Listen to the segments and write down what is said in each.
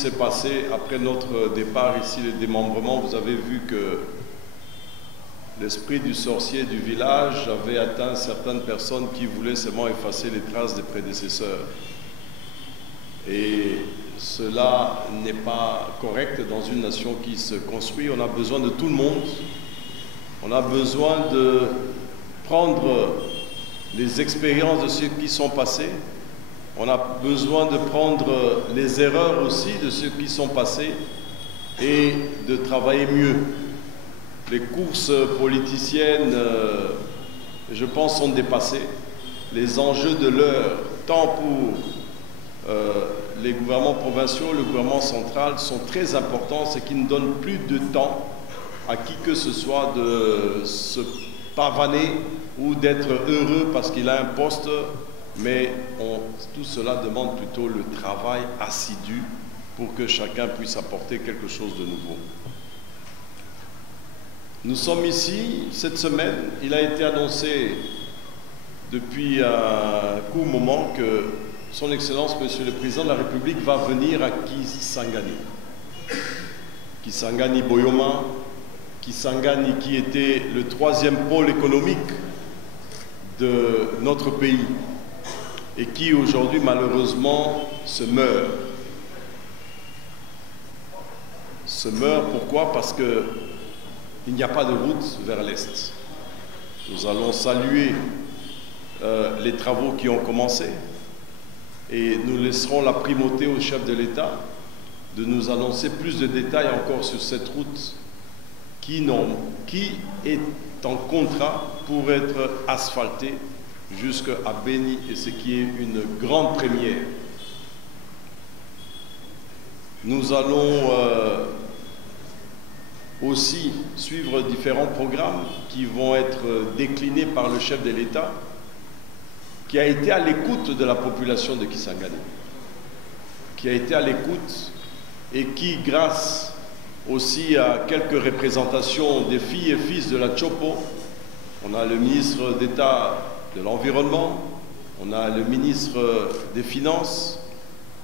s'est passé après notre départ ici, le démembrement, vous avez vu que l'esprit du sorcier du village avait atteint certaines personnes qui voulaient seulement effacer les traces des prédécesseurs. Et cela n'est pas correct dans une nation qui se construit. On a besoin de tout le monde. On a besoin de prendre les expériences de ceux qui sont passés. On a besoin de prendre les erreurs aussi de ceux qui sont passés et de travailler mieux. Les courses politiciennes, je pense, sont dépassées. Les enjeux de l'heure, tant pour les gouvernements provinciaux, le gouvernement central, sont très importants, ce qui ne donne plus de temps à qui que ce soit de se pavaner ou d'être heureux parce qu'il a un poste, mais tout cela demande plutôt le travail assidu pour que chacun puisse apporter quelque chose de nouveau. Nous sommes ici cette semaine. Il a été annoncé depuis un court moment que Son Excellence, Monsieur le Président de la République, va venir à Kisangani. Kisangani Boyoma, Kisangani qui était le 3e pôle économique de notre pays et qui aujourd'hui malheureusement se meurt. Se meurt pourquoi? Parce qu'il n'y a pas de route vers l'Est. Nous allons saluer les travaux qui ont commencé et nous laisserons la primauté au chef de l'État de nous annoncer plus de détails encore sur cette route qui est en contrat pour être asphaltée jusqu'à Beni, et ce qui est une grande première. Nous allons aussi suivre différents programmes qui vont être déclinés par le chef de l'État, qui a été à l'écoute de la population de Kisangani, qui a été à l'écoute et qui, grâce aussi à quelques représentations des filles et fils de la Chopo, on a le ministre d'État de l'Environnement, on a le ministre des Finances,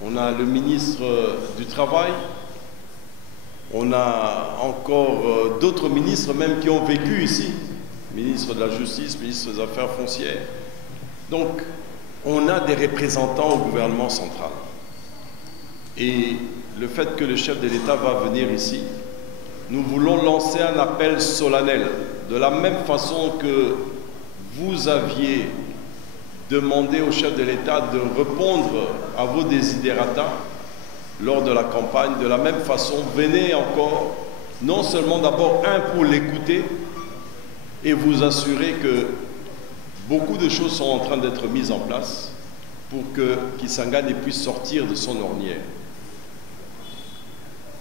on a le ministre du Travail, on a encore d'autres ministres même qui ont vécu ici, ministre de la Justice, ministre des Affaires foncières. Donc, on a des représentants au gouvernement central. Et le fait que le chef de l'État va venir ici, nous voulons lancer un appel solennel, de la même façon que vous aviez demandé au chef de l'État de répondre à vos desiderata lors de la campagne. De la même façon, venez encore, non seulement d'abord pour l'écouter et vous assurer que beaucoup de choses sont en train d'être mises en place pour que Kisangani puisse sortir de son ornière.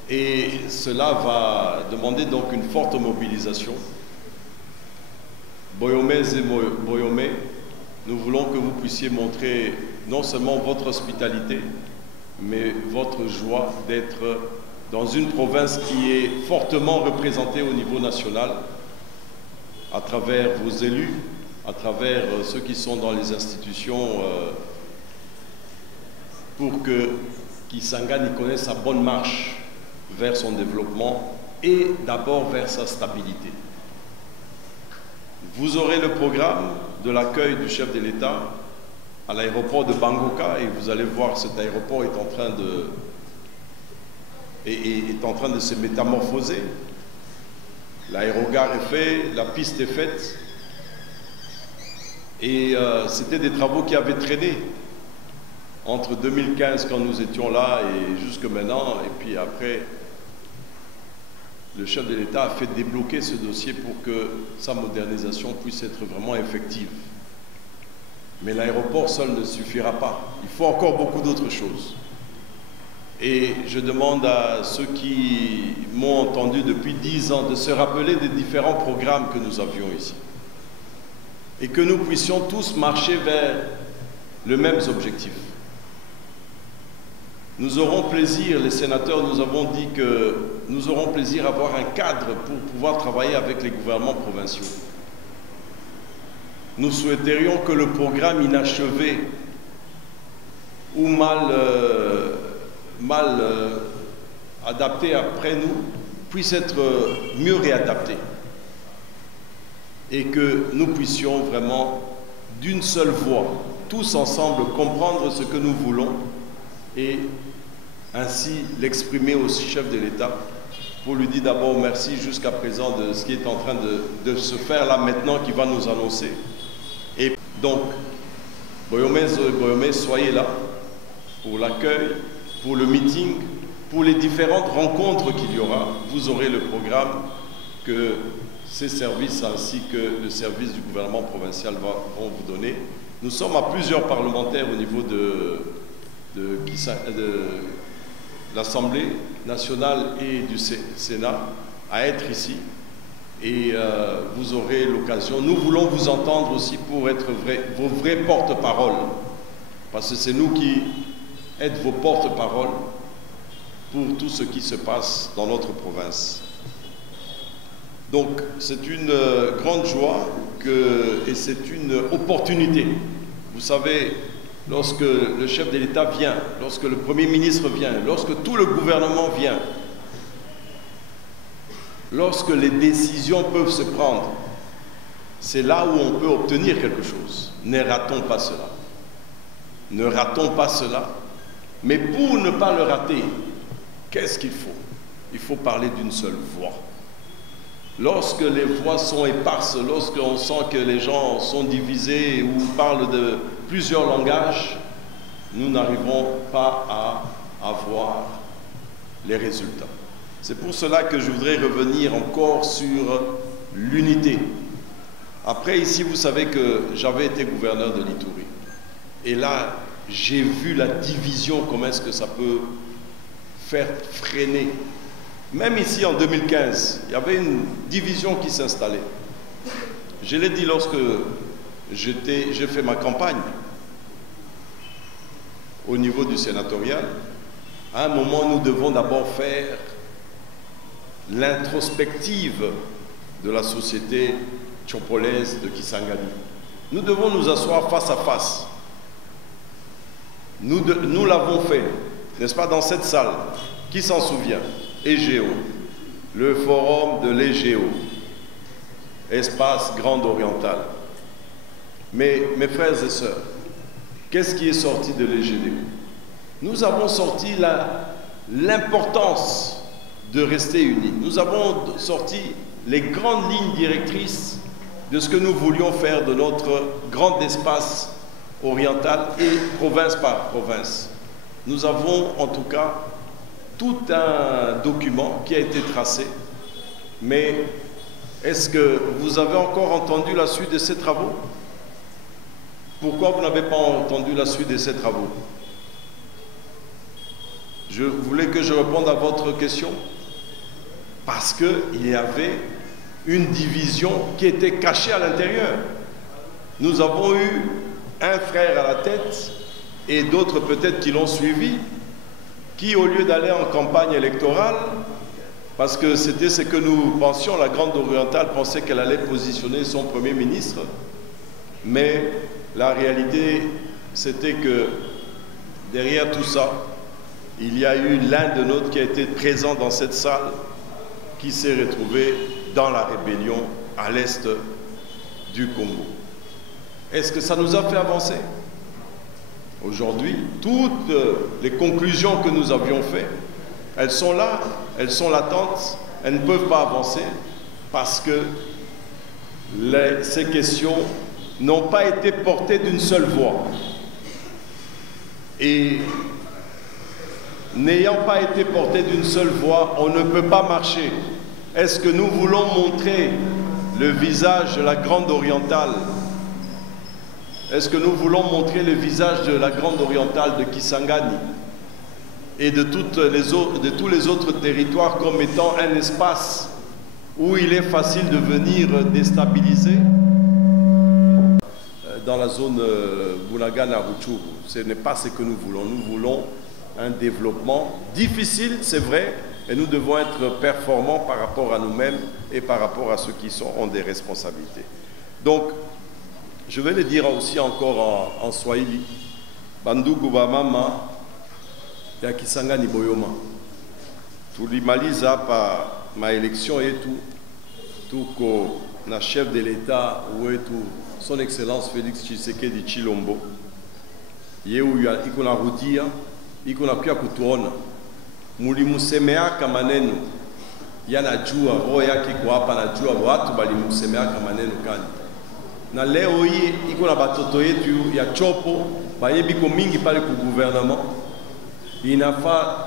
Et cela va demander donc une forte mobilisation. Boyomé et Boyomé, nous voulons que vous puissiez montrer non seulement votre hospitalité, mais votre joie d'être dans une province qui est fortement représentée au niveau national, à travers vos élus, à travers ceux qui sont dans les institutions, pour que Kisangani connaisse sa bonne marche vers son développement et d'abord vers sa stabilité. Vous aurez le programme de l'accueil du chef de l'État à l'aéroport de Bangoka et vous allez voir, cet aéroport est en train de se métamorphoser. L'aérogare est fait, la piste est faite et c'était des travaux qui avaient traîné entre 2015 quand nous étions là et jusque maintenant, et puis après le chef de l'État a fait débloquer ce dossier pour que sa modernisation puisse être vraiment effective. Mais l'aéroport seul ne suffira pas. Il faut encore beaucoup d'autres choses. Et je demande à ceux qui m'ont entendu depuis 10 ans de se rappeler des différents programmes que nous avions ici. Et que nous puissions tous marcher vers le même objectif. Nous aurons plaisir, les sénateurs, nous avons dit que nous aurons plaisir à avoir un cadre pour pouvoir travailler avec les gouvernements provinciaux. Nous souhaiterions que le programme inachevé ou mal adaptés après nous puissent être mieux réadaptés et que nous puissions vraiment d'une seule voix, tous ensemble, comprendre ce que nous voulons et ainsi l'exprimer au chef de l'État pour lui dire d'abord merci jusqu'à présent de ce qui est en train de se faire là maintenant, qui va nous annoncer. Et donc, Boyomé, soyez là pour l'accueil, pour le meeting, pour les différentes rencontres qu'il y aura. Vous aurez le programme que ces services ainsi que le service du gouvernement provincial vont vous donner. Nous sommes à plusieurs parlementaires au niveau de l'Assemblée nationale et du Sénat à être ici. Et vous aurez l'occasion. Nous voulons vous entendre aussi pour être vos vrais porte-parole. Parce que c'est nous qui êtes vos porte-parole pour tout ce qui se passe dans notre province. Donc, c'est une grande joie et c'est une opportunité. Vous savez, lorsque le chef de l'État vient, lorsque le Premier ministre vient, lorsque tout le gouvernement vient, lorsque les décisions peuvent se prendre, c'est là où on peut obtenir quelque chose. Ne ratons pas cela. Ne ratons pas cela. Mais pour ne pas le rater, qu'est-ce qu'il faut? Il faut parler d'une seule voix. Lorsque les voix sont éparses, lorsqu'on sent que les gens sont divisés ou parlent de plusieurs langages, nous n'arriverons pas à avoir les résultats. C'est pour cela que je voudrais revenir encore sur l'unité. Après, ici, vous savez que j'avais été gouverneur de l'Ituri. Et là, j'ai vu la division, comment est-ce que ça peut faire freiner. Même ici, en 2015, il y avait une division qui s'installait. Je l'ai dit lorsque j'ai fait ma campagne au niveau du sénatorial. À un moment, nous devons d'abord faire l'introspective de la société tchopolaise de Kisangani. Nous devons nous asseoir face à face. Nous l'avons fait, n'est-ce pas, dans cette salle. Qui s'en souvient? EGO, le forum de l'EGO, espace Grande Orientale. Mais mes frères et sœurs, qu'est-ce qui est sorti de l'EGO? Nous avons sorti l'importance de rester unis. Nous avons sorti les grandes lignes directrices de ce que nous voulions faire de notre grand espace oriental et province par province. Nous avons en tout cas tout un document qui a été tracé, mais est-ce que vous avez encore entendu la suite de ces travaux? Pourquoi vous n'avez pas entendu la suite de ces travaux? Je voulais que je réponde à votre question. Parce qu'il y avait une division qui était cachée à l'intérieur. Nous avons eu un frère à la tête et d'autres peut-être qui l'ont suivi, qui au lieu d'aller en campagne électorale, parce que c'était ce que nous pensions, la Grande Orientale pensait qu'elle allait positionner son Premier ministre, mais la réalité c'était que derrière tout ça, il y a eu l'un de nôtres qui a été présent dans cette salle, qui s'est retrouvé dans la rébellion à l'est du Congo. Est-ce que ça nous a fait avancer? Aujourd'hui, toutes les conclusions que nous avions faites, elles sont là, elles sont latentes, elles ne peuvent pas avancer parce que ces questions n'ont pas été portées d'une seule voix. Et n'ayant pas été portées d'une seule voix, on ne peut pas marcher. Est-ce que nous voulons montrer le visage de la Grande Orientale? Est-ce que nous voulons montrer le visage de la Grande Orientale de Kisangani et de tous les autres territoires comme étant un espace où il est facile de venir déstabiliser? Dans la zone Bunagana-Rutshuru, ce n'est pas ce que nous voulons. Nous voulons un développement difficile, c'est vrai, et nous devons être performants par rapport à nous-mêmes et par rapport à ceux qui ont des responsabilités. Donc, je vais le dire aussi encore en Swahili. Bandugu ba mama ya Kisangani boyoma. tulimaliza pa maelection yetu, tuko na chef de l'État wetu son excellence Félix Tshisekedi Tshilombo, ye huyu iko narudia, iko nakuya kutuona, mulimusemeaka maneno yanajua roho yake iko hapa, najua watu balimusemeaka maneno kani, na leo hii iko na batoto yetu ya chopo bayebiko mingi pale ku gouvernement. Inafaa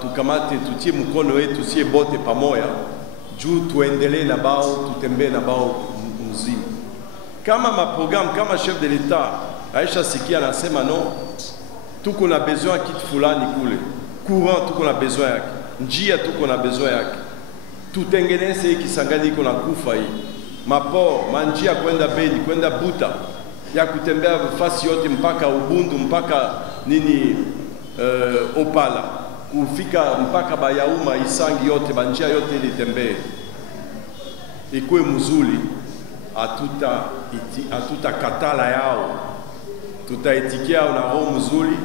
tukamate tutie mkono wetu sie bote pamoja juu tuendelee na bao, tutembee na bao mzima. Kama maprogramu, kama chef de l'État Aisha sikia anasema no, tuko na besoin kitu fulani kule, courant tuko na besoin yake, njia tuko na besoin yake, tutengeneze hiki Kisangani iko na kufa hii, maporo, manjia kwenda Beni, kwenda Buta, ya kutembea fasi yote mpaka Ubundu, mpaka nini Opala, kufika mpaka Bayauma, Isangi yote, banjia yote ili tembee ikuwe mzuri. Atuta katala yao, tutaitikia na roho mzuri,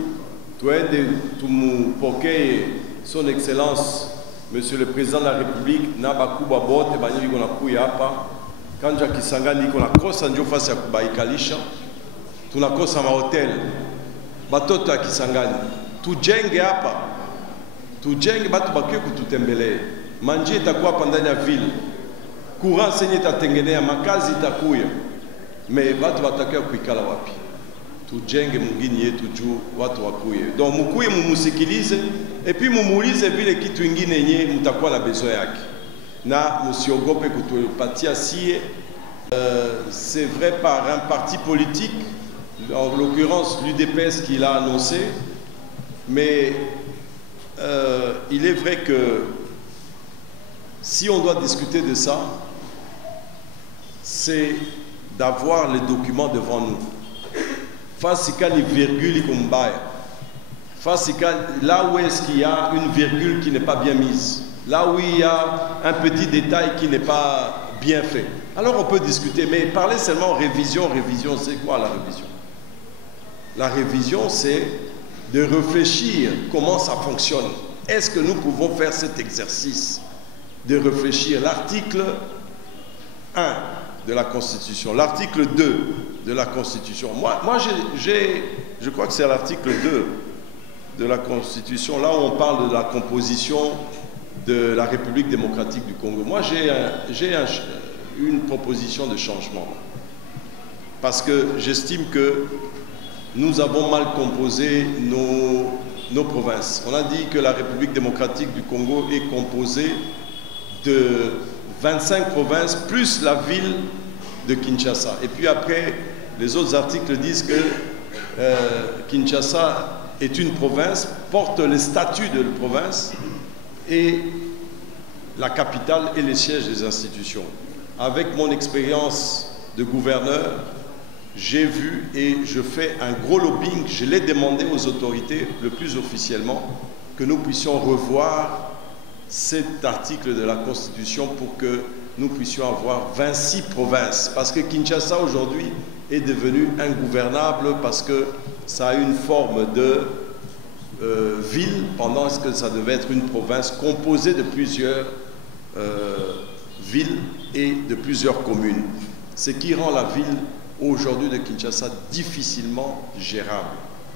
tuende tumupokee son excellence Monsieur le Président de la République na bakubwa bote banyi biko nakuya hapa kanja Kisangani iko nakosa ndio fasi ya kubaikalisha, tunakosa mahotel, batoto ya Kisangani tujenge hapa, tujenge batu bakie kututembelee, manjia itakuwa hapa ndani ya ville, courant senye itatengenea, makazi itakuya, me batu batakia kuikala wapi? Tujenge mungini yetu juu watu wakuye. Donc mukuye mumusikilize, epi mumuulize vile kitu ingine yenye mtakuwa na besoin yake, na musiogope kutupatia sie. C'est vrai par un parti politique, en l'occurrence l'UDPS qui l'a annoncé, mais il est vrai que si on doit discuter de ça, c'est d'avoir les documents devant nous. Fasika les virgules comme bail. Fasika là où est-ce qu'il y a une virgule qui n'est pas bien mise, là où il y a un petit détail qui n'est pas bien fait. Alors on peut discuter, mais parler seulement révision, révision, c'est quoi la révision? La révision, c'est de réfléchir comment ça fonctionne. Est-ce que nous pouvons faire cet exercice de réfléchir l'article 1 de la Constitution, l'article 2 de la Constitution. Moi je crois que c'est l'article 2 de la Constitution, là où on parle de la composition de la République démocratique du Congo. Moi, j'ai une proposition de changement, parce que j'estime que nous avons mal composé nos provinces. On a dit que la République démocratique du Congo est composée de 25 provinces plus la ville de Kinshasa. Et puis après, les autres articles disent que Kinshasa est une province, porte le statut de province, et la capitale et les sièges des institutions. Avec mon expérience de gouverneur, j'ai vu et je fais un gros lobbying, je l'ai demandé aux autorités le plus officiellement, que nous puissions revoir cet article de la Constitution pour que nous puissions avoir 26 provinces. Parce que Kinshasa aujourd'hui est devenu ingouvernable, parce que ça a une forme de ville, pendant que ça devait être une province composée de plusieurs villes et de plusieurs communes. Ce qui rend la ville aujourd'hui de Kinshasa difficilement gérable.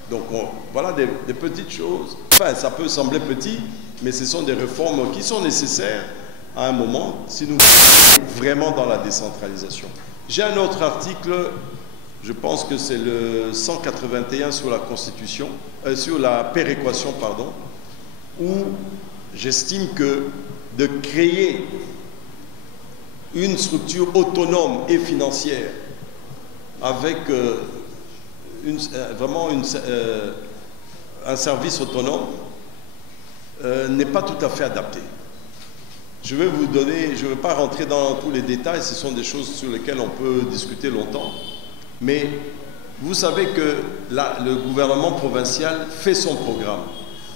Donc voilà des petites choses. Enfin, ça peut sembler petit, mais ce sont des réformes qui sont nécessaires à un moment si nous sommes vraiment dans la décentralisation. J'ai un autre article, je pense que c'est le 181 sur la Constitution, sur la péréquation, pardon, où j'estime que de créer une structure autonome et financière avec vraiment un service autonome n'est pas tout à fait adapté. Je vais vous donner, je ne vais pas rentrer dans tous les détails, ce sont des choses sur lesquelles on peut discuter longtemps, mais vous savez que le gouvernement provincial fait son programme.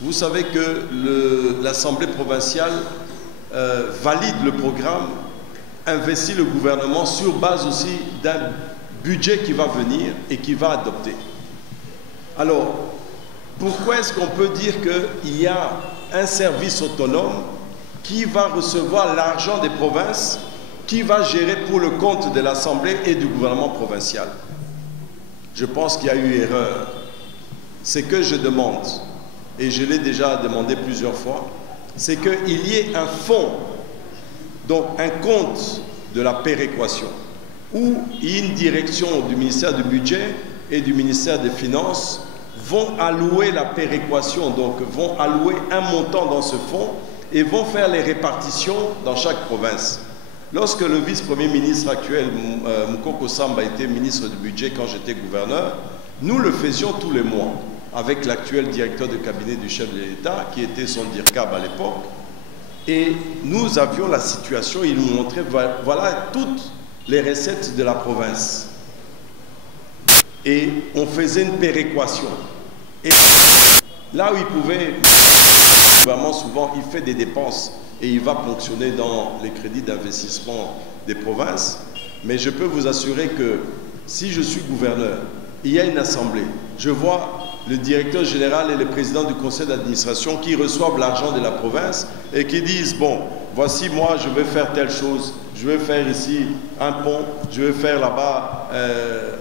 Vous savez que l'Assemblée provinciale valide le programme, investit le gouvernement sur base aussi d'un budget qui va venir et qui va adopter. Alors, pourquoi est-ce qu'on peut dire qu'il y a un service autonome qui va recevoir l'argent des provinces, qui va gérer pour le compte de l'Assemblée et du gouvernement provincial. Je pense qu'il y a eu erreur. Ce que je demande, et je l'ai déjà demandé plusieurs fois, c'est qu'il y ait un fonds, donc un compte de la péréquation, où une direction du ministère du Budget et du ministère des Finances vont allouer la péréquation, donc vont allouer un montant dans ce fonds et vont faire les répartitions dans chaque province. Lorsque le vice-premier ministre actuel, Mukoko Samba, était ministre du Budget quand j'étais gouverneur, nous le faisions tous les mois avec l'actuel directeur de cabinet du chef de l'État, qui était son DIRCAB à l'époque. Et nous avions la situation, il nous montrait, voilà toutes les recettes de la province. Et on faisait une péréquation. Et là où il pouvait, vraiment souvent, il fait des dépenses et il va ponctionner dans les crédits d'investissement des provinces. Mais je peux vous assurer que si je suis gouverneur, il y a une assemblée, je vois le directeur général et le président du conseil d'administration qui reçoivent l'argent de la province et qui disent, bon, voici moi, je vais faire telle chose, je vais faire ici un pont, je vais faire là-bas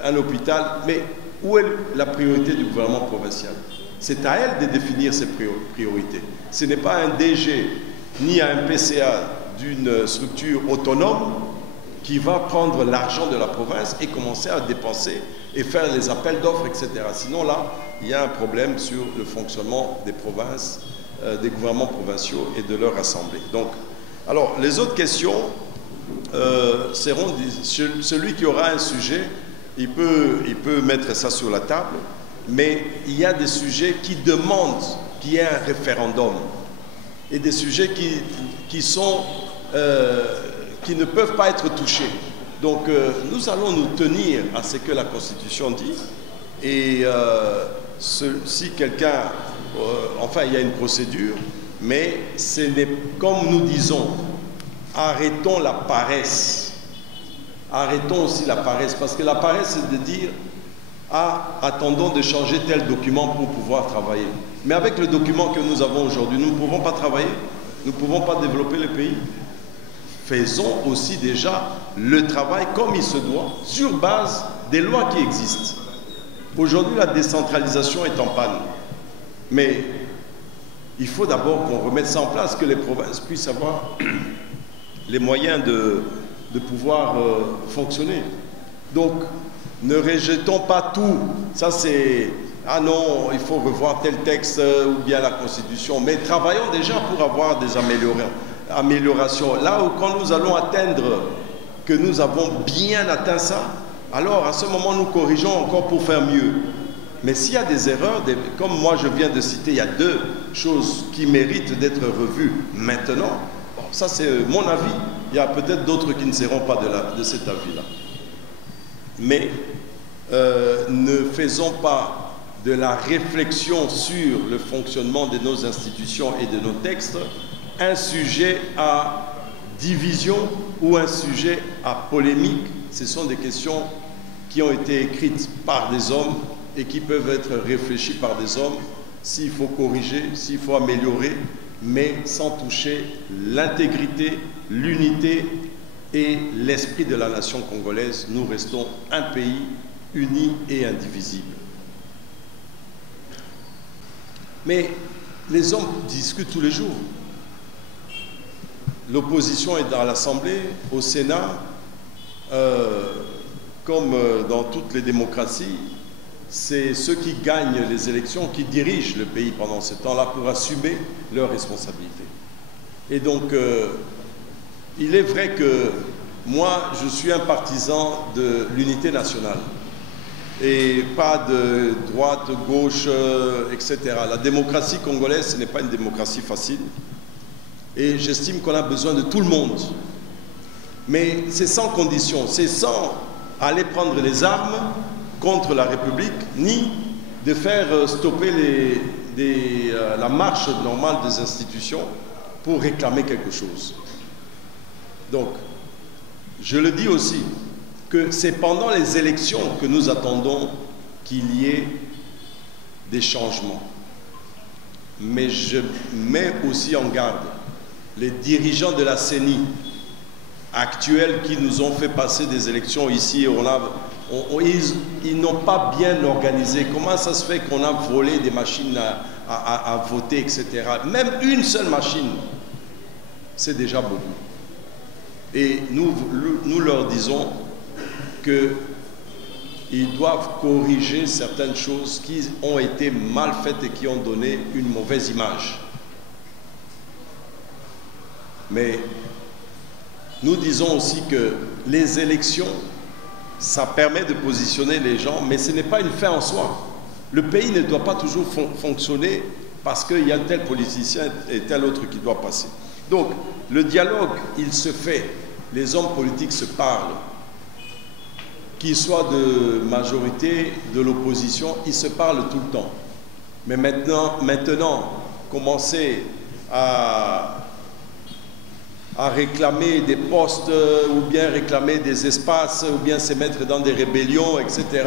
un hôpital. Mais où est la priorité du gouvernement provincial? C'est à elle de définir ses priorités. Ce n'est pas un DG ni un PCA d'une structure autonome qui va prendre l'argent de la province et commencer à dépenser et faire les appels d'offres, etc. Sinon, là, il y a un problème sur le fonctionnement des provinces, des gouvernements provinciaux et de leur assemblée. Donc, alors, les autres questions seront, celui qui aura un sujet, il peut mettre ça sur la table, mais il y a des sujets qui demandent qu'il y ait un référendum et des sujets qui ne peuvent pas être touchés. Donc, nous allons nous tenir à ce que la Constitution dit. Et si quelqu'un... enfin, il y a une procédure, mais ce n'est, comme nous disons, arrêtons la paresse. Arrêtons aussi la paresse, parce que la paresse, c'est de dire, ah, attendons de changer tel document pour pouvoir travailler. Mais avec le document que nous avons aujourd'hui, nous ne pouvons pas travailler, nous ne pouvons pas développer le pays. Faisons aussi déjà le travail comme il se doit, sur base des lois qui existent. Aujourd'hui, la décentralisation est en panne. Mais il faut d'abord qu'on remette ça en place, que les provinces puissent avoir les moyens de pouvoir fonctionner. Donc, ne rejetons pas tout. Ça, c'est... Ah non, il faut revoir tel texte ou bien la Constitution. Mais travaillons déjà pour avoir des améliorations. Là où quand nous allons atteindre que nous avons bien atteint ça, alors à ce moment nous corrigeons encore pour faire mieux. Mais s'il y a des erreurs, comme moi je viens de citer, il y a deux choses qui méritent d'être revues maintenant. Bon, ça c'est mon avis. Il y a peut-être d'autres qui ne seront pas de cet avis-là. Mais ne faisons pas de la réflexion sur le fonctionnement de nos institutions et de nos textes un sujet à division ou un sujet à polémique. Ce sont des questions qui ont été écrites par des hommes et qui peuvent être réfléchies par des hommes s'il faut corriger, s'il faut améliorer, mais sans toucher l'intégrité, l'unité et l'esprit de la nation congolaise. Nous restons un pays uni et indivisible. Mais les hommes discutent tous les jours. L'opposition est dans l'Assemblée, au Sénat, comme dans toutes les démocraties, c'est ceux qui gagnent les élections qui dirigent le pays pendant ce temps-là pour assumer leurs responsabilités. Et donc, il est vrai que moi, je suis un partisan de l'unité nationale et pas de droite, gauche, etc. La démocratie congolaise, ce n'est pas une démocratie facile. Et j'estime qu'on a besoin de tout le monde. Mais c'est sans condition, c'est sans aller prendre les armes contre la République, ni de faire stopper la marche normale des institutions pour réclamer quelque chose. Donc, je le dis aussi, que c'est pendant les élections que nous attendons qu'il y ait des changements. Mais je mets aussi en garde les dirigeants de la CENI actuels qui nous ont fait passer des élections ici, ils n'ont pas bien organisé. Comment ça se fait qu'on a volé des machines à voter, etc. Même une seule machine, c'est déjà beaucoup. Et nous leur disons qu'ils doivent corriger certaines choses qui ont été mal faites et qui ont donné une mauvaise image. Mais nous disons aussi que les élections, ça permet de positionner les gens, mais ce n'est pas une fin en soi. Le pays ne doit pas toujours fonctionner parce qu'il y a tel politicien et tel autre qui doit passer. Donc, le dialogue, il se fait. Les hommes politiques se parlent. Qu'ils soient de majorité, de l'opposition, ils se parlent tout le temps. Mais maintenant commencer à réclamer des postes ou bien réclamer des espaces ou bien se mettre dans des rébellions, etc.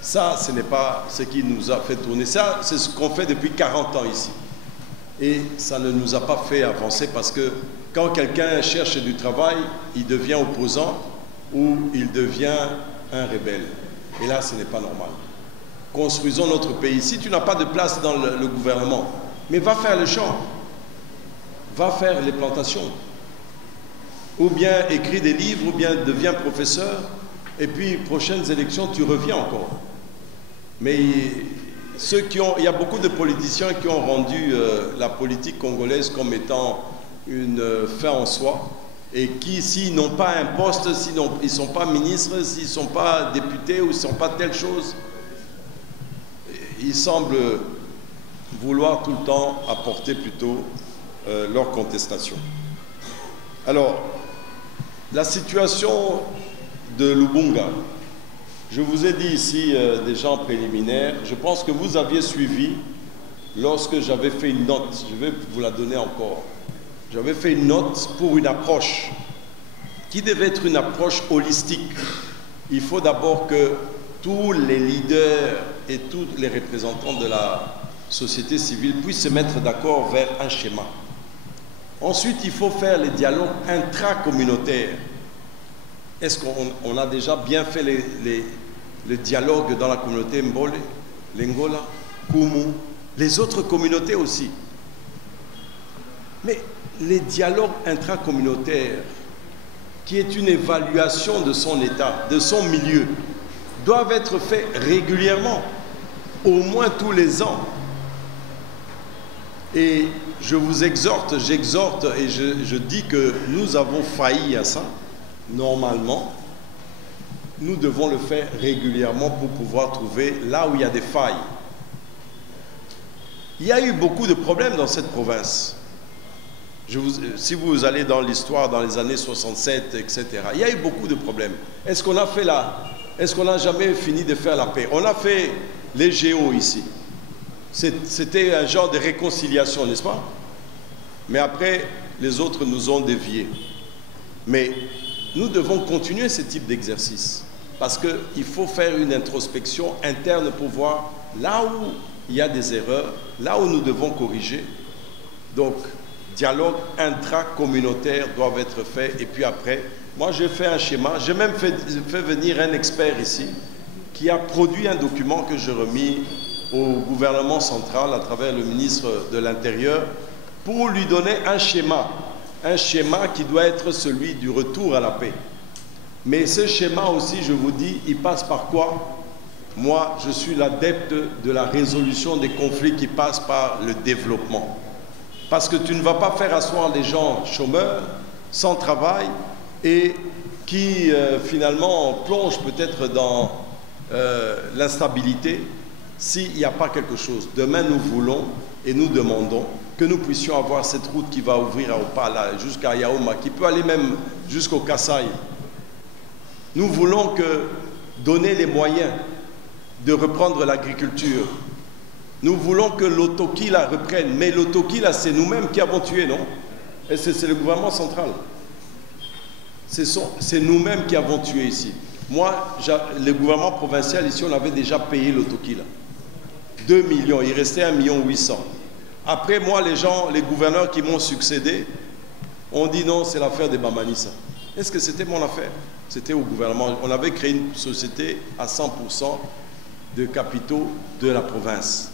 Ça, ce n'est pas ce qui nous a fait tourner. Ça, c'est ce qu'on fait depuis 40 ans ici. Et ça ne nous a pas fait avancer parce que quand quelqu'un cherche du travail, il devient opposant ou il devient un rebelle. Et là, ce n'est pas normal. Construisons notre pays. Si tu n'as pas de place dans le gouvernement, mais va faire le champ. Va faire les plantations, ou bien écris des livres, ou bien deviens professeur, et puis prochaines élections, tu reviens encore. Mais il y a beaucoup de politiciens qui ont rendu la politique congolaise comme étant une fin en soi, et qui, s'ils n'ont pas un poste, s'ils ne sont pas ministres, s'ils ne sont pas députés, ou s'ils ne sont pas telle chose, ils semblent vouloir tout le temps apporter plutôt leur contestation. Alors, la situation de Lubunga, je vous ai dit ici déjà en préliminaire, je pense que vous aviez suivi lorsque j'avais fait une note, je vais vous la donner encore. J'avais fait une note pour une approche qui devait être une approche holistique. Il faut d'abord que tous les leaders et tous les représentants de la société civile puissent se mettre d'accord vers un schéma. Ensuite, il faut faire les dialogues intracommunautaires. Est-ce qu'on a déjà bien fait les dialogues dans la communauté Mbole, Lengola, Kumu, les autres communautés aussi? Mais les dialogues intracommunautaires, qui est une évaluation de son état, de son milieu, doivent être faits régulièrement, au moins tous les ans. Et je vous exhorte, j'exhorte et je dis que nous avons failli à ça. Normalement, nous devons le faire régulièrement pour pouvoir trouver là où il y a des failles. Il y a eu beaucoup de problèmes dans cette province. Si vous allez dans l'histoire, dans les années 67, etc., il y a eu beaucoup de problèmes. Est-ce qu'on n'a jamais fini de faire la paix? On a fait les géos ici. C'était un genre de réconciliation, n'est-ce pas? Mais après, les autres nous ont déviés. Mais nous devons continuer ce type d'exercice parce qu'il faut faire une introspection interne pour voir là où il y a des erreurs, là où nous devons corriger. Donc, dialogue intracommunautaire doivent être faits. Et puis après, moi j'ai fait un schéma, j'ai même fait venir un expert ici qui a produit un document que j'ai remis au gouvernement central à travers le ministre de l'Intérieur pour lui donner un schéma qui doit être celui du retour à la paix. Mais ce schéma aussi, je vous dis, il passe par quoi? Moi, je suis l'adepte de la résolution des conflits qui passent par le développement. Parce que tu ne vas pas faire asseoir les gens chômeurs, sans travail, et qui finalement plongent peut-être dans l'instabilité s'il n'y a pas quelque chose. Demain, nous voulons et nous demandons que nous puissions avoir cette route qui va ouvrir à Opala jusqu'à Yaouma, qui peut aller même jusqu'au Kasaï. Nous voulons donner les moyens de reprendre l'agriculture. Nous voulons que l'Autokila reprenne. Mais l'Autokila, c'est nous-mêmes qui avons tué, non? Et c'est le gouvernement central. C'est nous-mêmes qui avons tué ici. Moi, le gouvernement provincial, ici, on avait déjà payé l'Autokila. 2 millions, il restait 1,8 million. Après, moi, les gouverneurs qui m'ont succédé, ont dit non, c'est l'affaire des Bamanissa. Est-ce que c'était mon affaire? C'était au gouvernement. On avait créé une société à 100% de capitaux de la province.